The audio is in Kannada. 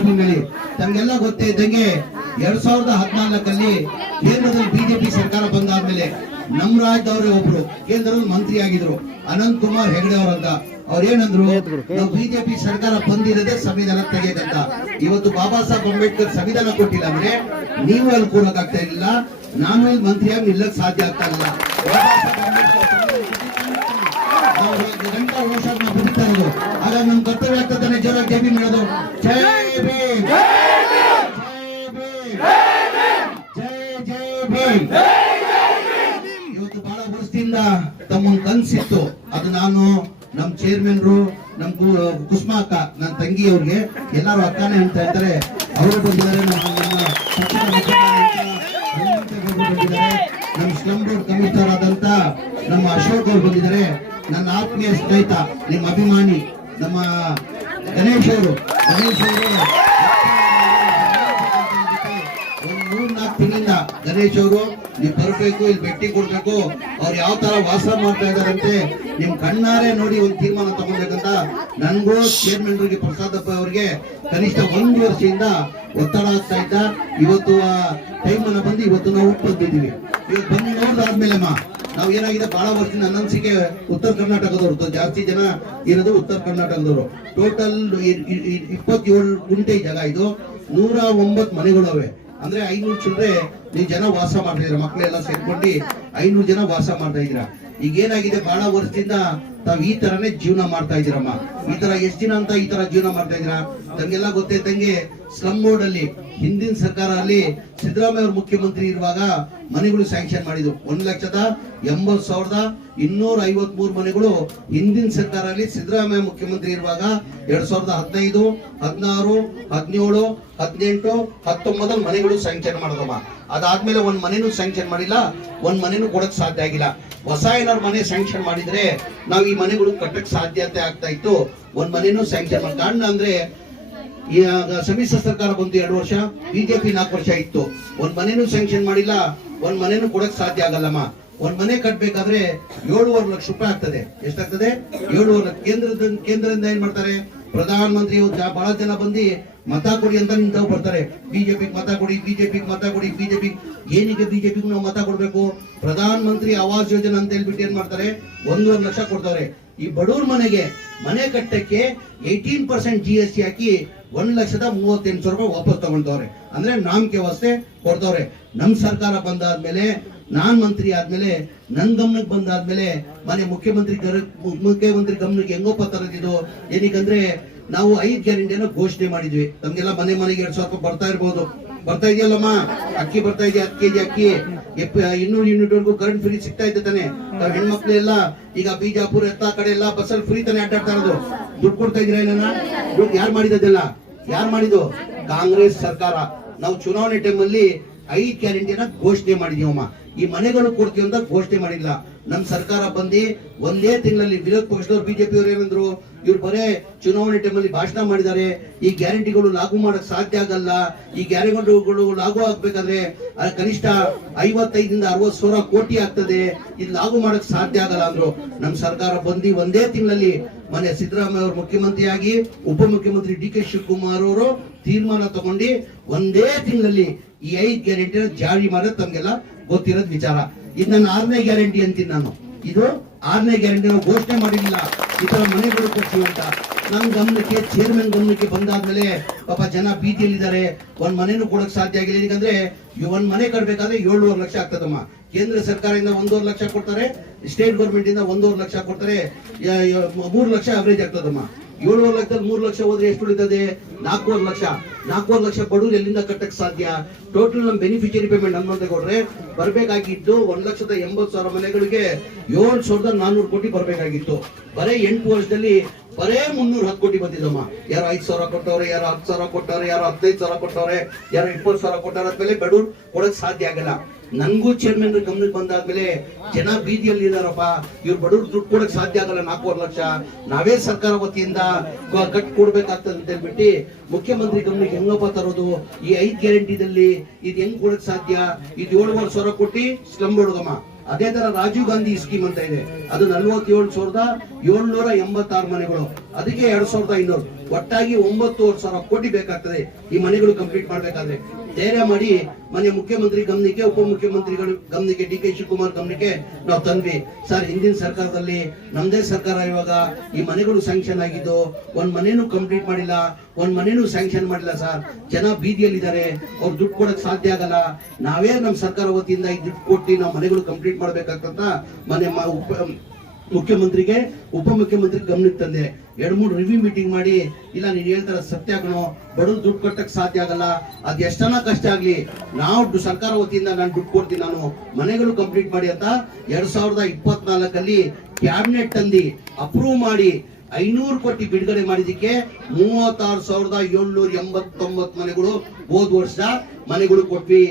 ಟೈಮಿನಲ್ಲಿ ತಮಗೆಲ್ಲ ಗೊತ್ತೇ ಇದ್ದಂಗೆ ಎರಡ್ ಸಾವಿರದ ಹದಿನಾಲ್ಕಲ್ಲಿ ಕೇಂದ್ರದಲ್ಲಿ ಬಿಜೆಪಿ ಸರ್ಕಾರ ಬಂದಾದ್ಮೇಲೆ ನಮ್ಮ ರಾಜ್ಯದವರೇ ಒಬ್ರು, ಕೇಂದ್ರದಲ್ಲಿ ಮಂತ್ರಿ ಆಗಿದ್ರು. ಅನಂತ್ ಕುಮಾರ್ ಹೆಗಡೆ ಅವರಂತ. ಅವ್ರು ಏನಂದ್ರು, ನಾವು ಬಿಜೆಪಿ ಸರ್ಕಾರ ಬಂದಿರದೆ ಸಂವಿಧಾನ ತೆಗೆಯಕಂತ ಇವತ್ತು ಬಾಬಾ ಸಾಹೇಬ್ ಅಂಬೇಡ್ಕರ್ ಸಂವಿಧಾನ ಕೊಟ್ಟಿಲ್ಲ ಅಂದ್ರೆ ನೀವು ಅಲ್ಲಿ ಕೂರಕ್ ಆಗ್ತಾ ಇರ್ಲಿಲ್ಲ. ನಾನು ಮಂತ್ರಿಯಾಗಿ ನಿಲ್ಲಕ್ ಸಾಧ್ಯ ಆಗ್ತಾ ಇಲ್ಲ ಬಾಬಾ ಸಾಹೇಬ್ ಹಾಗಾಗಿ ನಮ್ಗೆ ಕರ್ತವ್ಯ ಆಗ್ತದೆ ಜೋರಾಗಿ ಜೈ ಮಾಡೋದು ಹೇಳೋದು ಜೈ ಭೀಮ್. ಜೈ ಜೈ ಭೀಮ್. ಇವತ್ತು ಬಹಳ ವರ್ಷದಿಂದ ತಮ್ಮೊಂದು ಕನ್ಸಿತ್ತು. ಅದು ನಾನು ನಮ್ ಚೇರ್ಮನ್ರು ನಮ್ ಕುಸುಮ ಅಕ್ಕ ನನ್ನ ತಂಗಿ ಅವ್ರಿಗೆ ಎಲ್ಲಾರು ಅಕ್ಕನೇ ಅಂತ ಹೇಳ್ತಾರೆ. ಅವರು ಬಂದಿದ್ದಾರೆ ನಮ್ಮ ನಮ್ಮ ನಮ್ಮ ಸ್ಲಮ್ ಬೋರ್ಡ್ ಕಮಿಷನರ್ ಆದಂತ ನಮ್ಮ ಅಶೋಕ್ ಅವ್ರು ಬಂದಿದ್ದಾರೆ. ನನ್ನ ಆತ್ಮೀಯ ಸ್ನೇಹಿತ ನಿಮ್ಮ ಅಭಿಮಾನಿ ನಮ್ಮ ಗಣೇಶ್ ಅವರು ಗಣೇಶ್ ಅವರು ಮೂರ್ ನಾಲ್ಕು ತಿಂಗಳಿಂದ ಗಣೇಶ್ ಅವರು, ನೀವು ಬರಬೇಕು, ಇಲ್ಲಿ ಭೇಟಿ ಕೊಡ್ಬೇಕು, ಅವ್ರು ಯಾವ ತರ ವಾಸ ಮಾಡ್ತಾ ಇದಾರಂತೆ ನಿಮ್ ಕಣ್ಣಾರೆ ನೋಡಿ ಒಂದು ತೀರ್ಮಾನ ತಗೊಳ್ಬೇಕಂತ ನನ್ಗೂ ಚೇರ್ಮನ್ ಪ್ರಸಾದಪ್ಪ ಅವರಿಗೆ ಕನಿಷ್ಠ ಒಂದು ವರ್ಷದಿಂದ ಒತ್ತಡ ಆಗ್ತಾ ಇದ್ದ. ಇವತ್ತು ಟೈಮ್ ಅನ್ನ ಬಂದು ಇವತ್ತು ನಾವು ಬಂದಿದ್ದೀವಿ ಇವತ್ತು ಬಂದು ನೋಡಿದಾದ್ಮೇಲೆ ಅಮ್ಮ ನಾವು ಏನಾಗಿದೆ? ಬಹಳ ವರ್ಷದಿಂದ ಅನ್ಸಿಕೆ ಉತ್ತರ ಕರ್ನಾಟಕದವರು. ಜಾಸ್ತಿ ಜನ ಇರೋದು ಉತ್ತರ ಕರ್ನಾಟಕದವರು. ಟೋಟಲ್ ಇಪ್ಪತ್ತೇಳು ಗುಂಟೆ ಜಾಗ ಇದು. ನೂರ ಒಂಬತ್ತು ಮನೆಗಳವೆ ಅಂದ್ರೆ ಐನೂರು ಚಿಲ್ಲರೆ ನೀವು ಜನ ವಾಸ ಮಾಡ್ತಾ ಇದ್ರ ಮಕ್ಕಳೆಲ್ಲ ಸೇರ್ಕೊಂಡು ಐನೂರು ಜನ ವಾಸ ಮಾಡ್ತಾ ಇದ್ದೀರಾ. ಈಗ ಏನಾಗಿದೆ? ಬಹಳ ವರ್ಷದಿಂದ ತಾವ್ ಈ ತರನೇ ಜೀವನ ಮಾಡ್ತಾ ಇದೀರಮ್ಮ ಈ ತರ ಎಷ್ಟ್ ದಿನ ಅಂತ ಈ ತರ ಜೀವನ ಮಾಡ್ತಾ ಇದೀರಾ ತಮ್ಗೆಲ್ಲ ಗೊತ್ತೈತಂಗೆ ಸ್ಲಮ್ ರೋಡ್ ಅಲ್ಲಿ, ಹಿಂದಿನ ಸರ್ಕಾರ ಅಲ್ಲಿ ಸಿದ್ದರಾಮಯ್ಯ ಅವರು ಮುಖ್ಯಮಂತ್ರಿ ಇರುವಾಗ ಮನೆಗಳು ಸ್ಯಾಂಕ್ಷನ್ ಮಾಡಿದ್ರು. ಒಂದು ಲಕ್ಷದ ಎಂಬತ್ ಸಾವಿರದ ಇನ್ನೂರ ಐವತ್ ಮೂರು ಮನೆಗಳು ಹಿಂದಿನ ಸರ್ಕಾರ ಅಲ್ಲಿ ಸಿದ್ದರಾಮಯ್ಯ ಮುಖ್ಯಮಂತ್ರಿ ಇರುವಾಗ ಎರಡ್ ಸಾವಿರದ ಹದಿನೈದು, ಹದಿನಾರು, ಹದಿನೇಳು, ಹದಿನೆಂಟು, ಹತ್ತೊಂಬತ್ತಲ್ಲಿ ಮನೆಗಳು ಸ್ಯಾಂಕ್ಷನ್ ಮಾಡಿದಮ್ಮ ಅದಾದ್ಮೇಲೆ ಒಂದ್ ಮನೆನೂ ಸ್ಯಾಂಕ್ಷನ್ ಮಾಡಿಲ್ಲ, ಒಂದ್ ಮನೆನೂ ಕೊಡಕ್ ಸಾಧ್ಯ ಆಗಿಲ್ಲ. ಹೊಸ ಏನಾದ್ರು ಮನೆ ಸ್ಯಾಂಕ್ಷನ್ ಮಾಡಿದ್ರೆ ನಾವು ಈ ಮನೆಗಳು ಕಟ್ಟಕ್ ಸಾಧ್ಯತೆ ಆಗ್ತಾ ಇತ್ತು. ಒಂದ್ ಮನೆನೂ ಸ್ಯಾಂಕ್ಷನ್ ಮಾಡಿ. ಕಾರಣ ಅಂದ್ರೆ ಈಗ ಸಮ್ಮಿಶ್ರ ಸರ್ಕಾರ ಬಂದು ಎರಡು ವರ್ಷ ಬಿಜೆಪಿ ನಾಲ್ಕು ವರ್ಷ ಇತ್ತು. ಒಂದ್ ಮನೆನೂ ಸ್ಯಾಂಕ್ಷನ್ ಮಾಡಿಲ್ಲ, ಒಂದ್ ಮನೆನೂ ಕೊಡಕ್ ಸಾಧ್ಯ ಆಗಲ್ಲಮ್ಮ. ಒಂದ್ ಮನೆ ಕಟ್ಬೇಕಾದ್ರೆ ಏಳುವರೆ ಲಕ್ಷ ರೂಪಾಯಿ ಆಗ್ತದೆ. ಎಷ್ಟಾಗ್ತದೆ? ಏಳುವರೆ ಲಕ್ಷ. ಕೇಂದ್ರದ, ಕೇಂದ್ರದಿಂದ ಏನ್ ಮಾಡ್ತಾರೆ? ಪ್ರಧಾನ ಮಂತ್ರಿ ಬಹಳ ಜನ ಬಂದು ಮತ ಕೊಡಿ ಅಂತ ನಿಂತವ್ ಬರ್ತಾರೆ. ಬಿಜೆಪಿ ಮತ ಕೊಡಿ ಬಿಜೆಪಿ ಮತ ಕೊಡಿ ಬಿಜೆಪಿ ಏನಿಗೆ ಬಿಜೆಪಿಗೂ ನಾವು ಮತ ಕೊಡ್ಬೇಕು? ಪ್ರಧಾನ ಮಂತ್ರಿ ಆವಾಸ್ ಯೋಜನೆ ಅಂತ ಹೇಳ್ಬಿಟ್ಟು ಏನ್ ಮಾಡ್ತಾರೆ? ಒಂದೂವರೆ ಲಕ್ಷ ಕೊಡ್ತಾರೆ. ಈ ಬಡವ್ರ ಮನೆಗೆ ಮನೆ ಕಟ್ಟಕ್ಕೆ eighteen percent G S T ಹಾಕಿ ಒಂದ್ ಲಕ್ಷದ ಮೂವತ್ತೆಂಟು ಸಾವಿರ ರೂಪಾಯಿ ವಾಪಸ್ ತಗೊಂಡವ್ರೆ. ಅಂದ್ರೆ ನಾಮಕೆ ವ್ಯವಸ್ಥೆ ಕೊಡ್ತವ್ರೆ. ನಮ್ ಸರ್ಕಾರ ಬಂದಾದ್ಮೇಲೆ, ನಾನ್ ಮಂತ್ರಿ ಆದ್ಮೇಲೆ, ನನ್ ಗಮನಕ್ಕೆ ಬಂದಾದ್ಮೇಲೆ ಮನೆ ಮುಖ್ಯಮಂತ್ರಿ ಮುಖ್ಯಮಂತ್ರಿ ಗಮನಕ್ಕೆ ಹೆಂಗೋಪ ತರದಿದ್ದು. ಏನಕ್ಕಂದ್ರೆ, ನಾವು ಐದ್ ಗ್ಯಾರಂಟಿಯನ್ನು ಘೋಷಣೆ ಮಾಡಿದ್ವಿ. ನಮ್ಗೆಲ್ಲ ಮನೆ ಮನೆಗೆ ಎರಡ್ ಸಾವಿರ ರೂಪಾಯಿ ಬರ್ತಾ ಇರ್ಬೋದು. ಬರ್ತಾ ಇದೆಯಲ್ಲಮ್ಮ? ಅಕ್ಕಿ ಬರ್ತಾ ಇದೆ, ಹತ್ತು ಕೆಜಿ ಅಕ್ಕಿ. ಇನ್ನೂರು ಯೂನಿಟ್ ವರೆಗೂ ಕರೆಂಟ್ ಫ್ರೀ ಸಿಗ್ತಾ ಇದ್ದೆ ತಾನೆ. ಹೆಣ್ಮಕ್ಳು ಎಲ್ಲ ಈಗ ಬಿಜಾಪುರ ಎತ್ತ ಕಡೆ ಎಲ್ಲ ಬಸ್ಸಲ್ಲಿ ಫ್ರೀ ತಾನೆ ಅಡ್ಡಾಡ್ತಾ ಇರೋದು. ದುಡ್ಡು ಕೊಡ್ತಾ ಇದೀರಾ ಏನನ್ನ ದುಡ್ಡು ಯಾರು ಮಾಡಿದ್ದೆಲ್ಲ ಯಾರು ಮಾಡಿದ್ದು? ಕಾಂಗ್ರೆಸ್ ಸರ್ಕಾರ. ನಾವು ಚುನಾವಣೆ ಟೈಮಲ್ಲಿ ಐದು ಗ್ಯಾರಂಟಿಯನ್ನ ಘೋಷಣೆ ಮಾಡಿದೀವಮ್ಮ ಈ ಮನೆಗಳು ಕೊಡ್ತೀವಿ ಅಂತ ಘೋಷಣೆ ಮಾಡಿಲ್ಲ ನಮ್ ಸರ್ಕಾರ ಬಂದಿ ಒಂದೇ ತಿಂಗಳಲ್ಲಿ ವಿರೋಧ ಪಕ್ಷದವ್ರು, ಬಿಜೆಪಿ ಅವರು ಏನಂದ್ರು, ಇವ್ರು ಬರೇ ಚುನಾವಣೆ ಟೈಮಲ್ಲಿ ಭಾಷಣ ಮಾಡಿದ್ದಾರೆ. ಈ ಗ್ಯಾರಂಟಿಗಳು ಲಾಗು ಮಾಡಕ್ ಸಾಧ್ಯ ಆಗಲ್ಲ. ಈ ಗ್ಯಾರಂಟಿಗಳು ಲಾಗು ಆಗ್ಬೇಕಾದ್ರೆ ಕನಿಷ್ಠ ಐವತ್ತೈದಿಂದ ಅರವತ್ ಸಾವಿರ ಕೋಟಿ ಆಗ್ತದೆ. ಇದು ಲಾಗು ಮಾಡಕ್ ಸಾಧ್ಯ ಆಗಲ್ಲ ಅಂದ್ರು. ನಮ್ ಸರ್ಕಾರ ಬಂದಿ ಒಂದೇ ತಿಂಗಳಲ್ಲಿ ಮನೆ ಸಿದ್ದರಾಮಯ್ಯ ಅವರು ಮುಖ್ಯಮಂತ್ರಿಯಾಗಿ ಉಪಮುಖ್ಯಮಂತ್ರಿ ಡಿ ಕೆ ಶಿವಕುಮಾರ್ ಅವರು ತೀರ್ಮಾನ ತಗೊಂಡು ಒಂದೇ ತಿಂಗಳಲ್ಲಿ ಈ ಐದು ಗ್ಯಾರಂಟಿನ ಜಾರಿ ಮಾಡೋದು ತಮ್ಗೆಲ್ಲ ಗೊತ್ತಿರೋದ್ ವಿಚಾರ. ಇದು ಆರನೇ ಗ್ಯಾರಂಟಿ ಅಂತೀನಿ ನಾನು. ಇದು ಆರನೇ ಗ್ಯಾರಂಟಿ, ನಾವು ಘೋಷಣೆ ಮಾಡಿಲ್ಲ ಈ ತರ ಮನೆಗಳು ಕೊಡ್ತೀವಿ ಅಂತ. ನನ್ನ ಗಮನಕ್ಕೆ ಚೇರ್ಮನ್ ಗಮನಕ್ಕೆ ಬಂದಾದ್ಮೇಲೆ ಪಾಪ ಜನ ಬೀದಿಯಲ್ಲಿದ್ದಾರೆ ಒಂದ್ ಮನೆನೂ ಕೊಡಕ್ ಸಾಧ್ಯ ಆಗಿಲ್ಲ. ಯಾಕಂದ್ರೆ ಒಂದ್ ಮನೆ ಕಟ್ಬೇಕಾದ್ರೆ ಏಳುವರೆ ಲಕ್ಷ ಆಗ್ತದಮ್ಮ. ಕೇಂದ್ರ ಸರ್ಕಾರದಿಂದ ಒಂದೂವರೆ ಲಕ್ಷ ಕೊಡ್ತಾರೆ ಸ್ಟೇಟ್ ಗೌರ್ಮೆಂಟ್ ಇಂದ ಒಂದೂವರೆ ಲಕ್ಷ ಕೊಡ್ತಾರೆ ಮೂರು ಲಕ್ಷ ಅವರೇಜ್ ಆಗ್ತದಮ್ಮ. ಏಳುವರೆ ಲಕ್ಷದಲ್ಲಿ ಮೂರು ಲಕ್ಷ ಹೋದ್ರೆ ಎಷ್ಟು ಉಳಿತದೆ? ನಾಲ್ಕೂವರೆ ಲಕ್ಷ. ನಾಲ್ಕೂವರೆ ಲಕ್ಷ ಬಡವ್ರು ಎಲ್ಲಿಂದ ಕಟ್ಟಕ್ಕೆ ಸಾಧ್ಯ? ಟೋಟಲ್ ನಮ್ಮ ಬೆನಿಫಿಷಿಯರಿ ಪೇಮೆಂಟ್ ಹನ್ನೊಂದು ಕೊಡ್ರೆ ಬರಬೇಕಾಗಿದ್ದು ಒಂದ್ ಲಕ್ಷದ ಎಂಬತ್ತು ಸಾವಿರ ಮನೆಗಳಿಗೆ ಏಳು ಸಾವಿರದ ನಾನ್ನೂರು ಕೋಟಿ ಬರಬೇಕಾಗಿತ್ತು. ಬರೇ ಎಂಟು ವರ್ಷದಲ್ಲಿ ಬರೇ ಮುನ್ನೂರ ಹತ್ತು ಕೋಟಿ ಬಂದಿದ್ದಮ್ಮ. ಯಾರು ಐದು ಸಾವಿರ ಕೊಟ್ಟವ್ರೆ, ಯಾರು ಹತ್ತು ಸಾವಿರ ಕೊಟ್ಟವ್ರೆ, ಯಾರು ಹದಿನೈದು ಸಾವಿರ ಕೊಟ್ಟವ್ರೆ, ಯಾರು ಇಪ್ಪತ್ತು ಸಾವಿರ ಕೊಟ್ಟಾರ ಮೇಲೆ ಬಡವ್ರು ಕೊಡಕ್ ಸಾಧ್ಯ ಆಗಲ್ಲ. ನನ್ಗೂ ಚೇರ್ಮನ್ ಗಮನಕ್ಕೆ ಬಂದಾದ್ಮೇಲೆ ಜನ ಬೀದಿಯಲ್ಲಿ ಇದಾರಪ್ಪ. ಇವ್ರು ಬಡವ್ರು ದುಡ್ಡು ಕೊಡಕ್ ಸಾಧ್ಯ ಆಗಲ್ಲ, ನಾಲ್ಕೂವರೆ ಲಕ್ಷ. ನಾವೇ ಸರ್ಕಾರ ವತಿಯಿಂದ ಕಟ್ ಕೊಡ್ಬೇಕಾಗ್ತದೆ ಅಂತ ಹೇಳ್ಬಿಟ್ಟು ಮುಖ್ಯಮಂತ್ರಿ ಗಮನಕ್ಕೆ ಹೆಂಗಪ್ಪ ತರೋದು? ಈ ಐದ್ ಗ್ಯಾರಂಟಿದಲ್ಲಿ ಇದು ಹೆಂಗ್ ಕೊಡಕ್ ಸಾಧ್ಯ? ಇದು ಏಳುವರೆ ಸಾವಿರ ಕೊಟ್ಟಿ ಸ್ಲಮ್ ಬಿಡೋದಮ್ಮ ಅದೇ ತರ ರಾಜೀವ್ ಗಾಂಧಿ ಸ್ಕೀಮ್ ಅಂತ ಇದೆ. ಅದು ನಲ್ವತ್ತೇಳು ಸಾವಿರದ ಏಳ್ನೂರ ಎಂಬತ್ತಾರು ಮನೆಗಳು. ಅದಕ್ಕೆ ಎರಡ್ ಸಾವಿರದ ಐನೂರು. ಒಟ್ಟಾಗಿ ಒಂಬತ್ತುವರೆ ಸಾವಿರ ಕೋಟಿ ಬೇಕಾಗ್ತದೆ ಈ ಮನೆಗಳು ಕಂಪ್ಲೀಟ್ ಮಾಡಬೇಕಾದ್ರೆ. ಧೈರ್ಯ ಮಾಡಿ ಮನೆ ಮುಖ್ಯಮಂತ್ರಿ ಗಮನಕ್ಕೆ ಉಪಮುಖ್ಯಮಂತ್ರಿಗಳು ಗಮನಕ್ಕೆ, ಡಿ ಕೆ ಶಿವಕುಮಾರ್ ಗಮನಕ್ಕೆ ನಾವು ತಂದ್ವಿ. ಸರ್, ಹಿಂದಿನ ಸರ್ಕಾರದಲ್ಲಿ ನಮ್ದೇ ಸರ್ಕಾರ ಇವಾಗ ಈ ಮನೆಗಳು ಸ್ಯಾಂಕ್ಷನ್ ಆಗಿದ್ದು ಒಂದ್ ಮನೇನು ಕಂಪ್ಲೀಟ್ ಮಾಡಿಲ್ಲ, ಒಂದ್ ಮನೇನು ಸ್ಯಾಂಕ್ಷನ್ ಮಾಡಿಲ್ಲ ಸರ್. ಜನ ಬೀದಿಯಲ್ಲಿದ್ದಾರೆ, ಅವ್ರು ದುಡ್ಡು ಕೊಡಕ್ ಸಾಧ್ಯ ಆಗಲ್ಲ. ನಾವೇ ನಮ್ ಸರ್ಕಾರ ವತಿಯಿಂದ ಈ ದುಡ್ಡು ಕೊಟ್ಟು ನಾವು ಮನೆಗಳು ಕಂಪ್ಲೀಟ್ ಮಾಡ್ಬೇಕಾಗ್ತಂತ ಮನೆ ಮುಖ್ಯಮಂತ್ರಿಗೆ ಉಪಮುಖ್ಯಮಂತ್ರಿ ಗಮನಕ್ಕೆ ತಂದೆ. ಎರಡು ಮೂರು ರಿವ್ಯೂ ಮೀಟಿಂಗ್ ಮಾಡಿ, ಇಲ್ಲ, ನೀನ್ ಹೇಳ್ತಾರ ಸತ್ಯ ಕಣೋ, ಬಡವ್ರು ದುಡ್ಡು ಕಟ್ಟಕ್ ಸಾಧ್ಯ ಆಗಲ್ಲ, ಅದ್ ಎಷ್ಟನ ಕಷ್ಟ ಆಗ್ಲಿ, ನಾವು ಸರ್ಕಾರ ವತಿಯಿಂದ ನಾನು ದುಡ್ಡು ಕೊಡ್ತೀನಿ ನಾನು, ಮನೆಗಳು ಕಂಪ್ಲೀಟ್ ಮಾಡಿ ಅಂತ ಎರಡ್ ಸಾವಿರದ ಇಪ್ಪತ್ನಾಲ್ಕಲ್ಲಿ ಕ್ಯಾಬಿನೆಟ್ ತಂದಿ ಅಪ್ರೂವ್ ಮಾಡಿ, ಐನೂರು ಕೋಟಿ ಬಿಡುಗಡೆ ಮಾಡಿದಕ್ಕೆ ಮೂವತ್ತಾರು ಸಾವಿರದ ಏಳ್ನೂರ ಎಂಬತ್ತೊಂಬತ್ತು ಮನೆಗಳು ಹೋದ್ ವರ್ಷ ಮನೆಗಳು ಕೊಟ್ವಿ.